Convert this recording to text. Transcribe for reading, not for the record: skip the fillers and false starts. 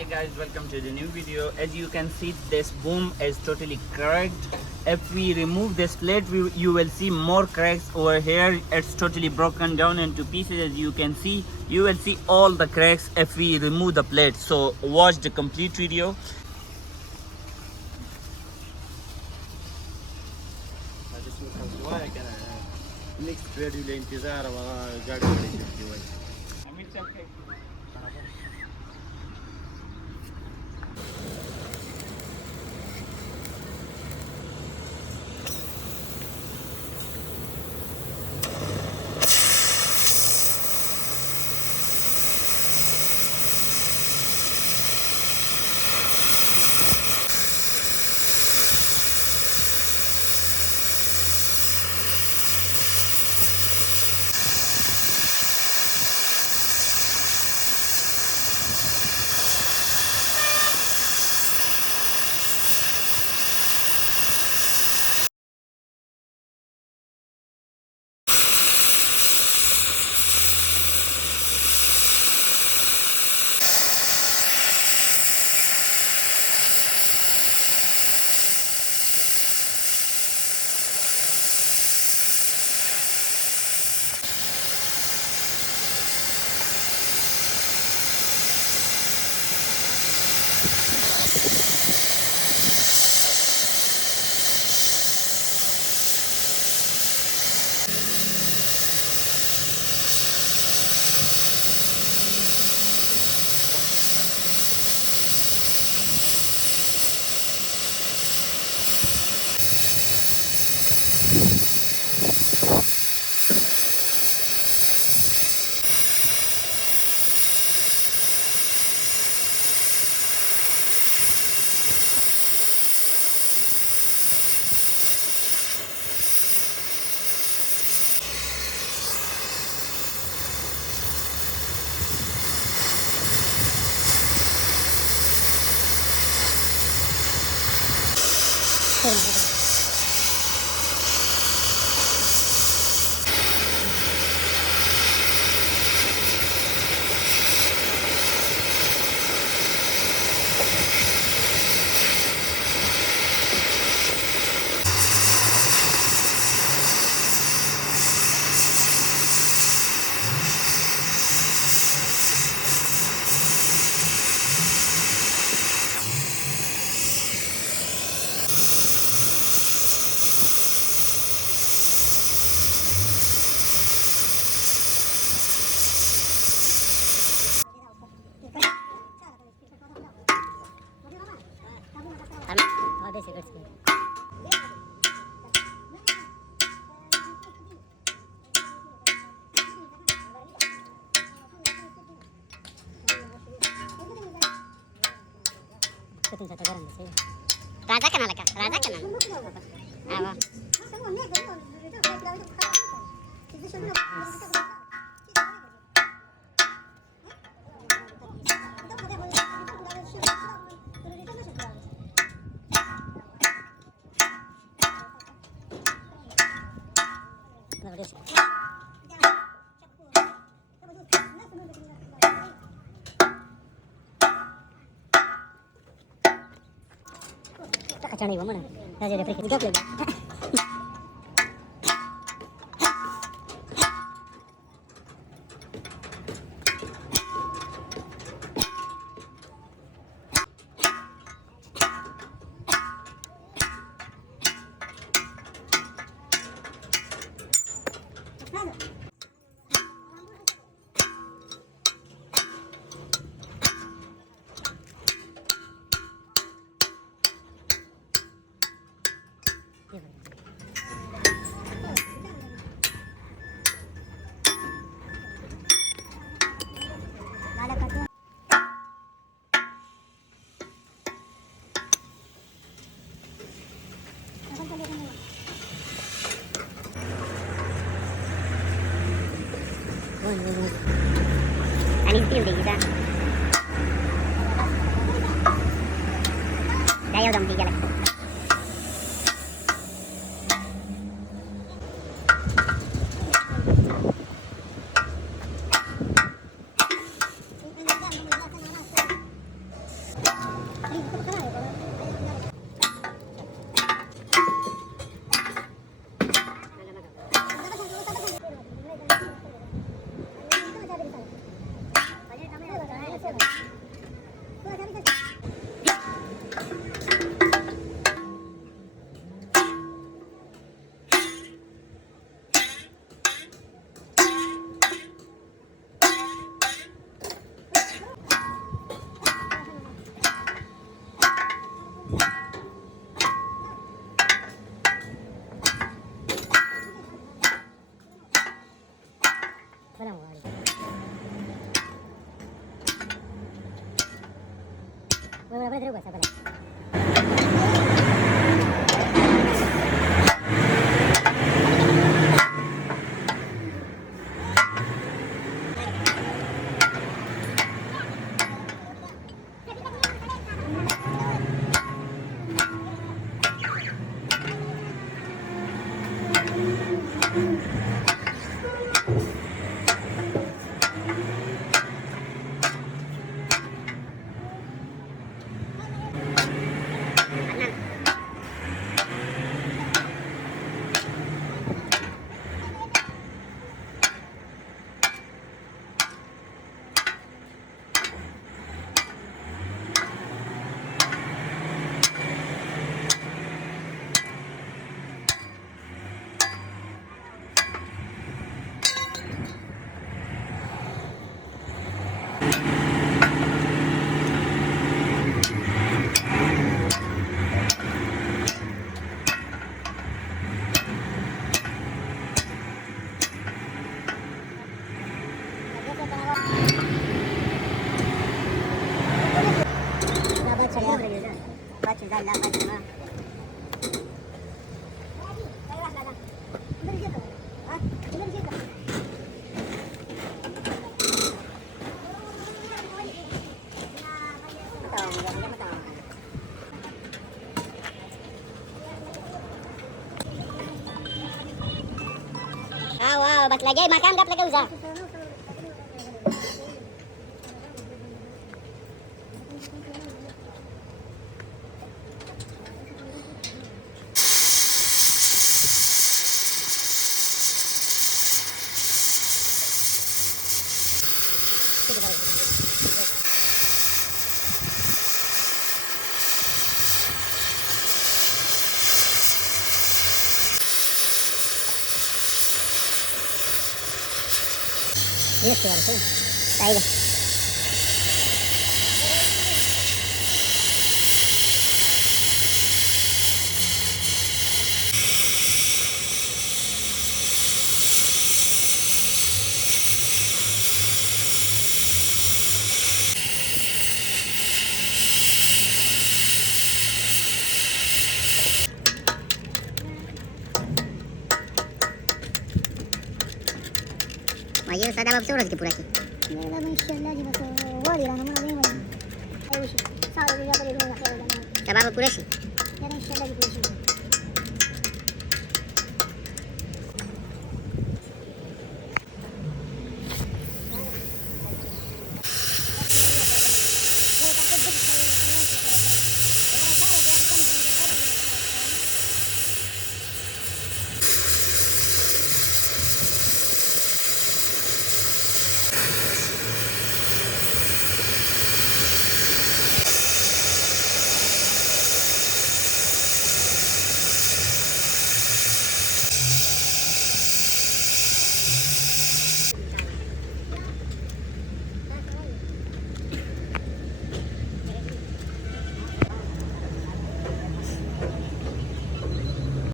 Hi guys, welcome to the new video. As you can see, this boom is totally cracked. If we remove this plate, you will see more cracks over here. It's totally broken down into pieces. As you can see, you will see all the cracks if we remove the plate. So watch the complete video. Raja canola का राजा canola Cani mana? Saya ada pergi juga lagi. Ani tim deh kita. Dayo dong tiga lagi. बरं वाढ बरं बरं बरं बरं balik lagi makan dapat lagi usah ini suara sih saya deh माझे साधा बाप सोडच की पुराची बाबा पुराशी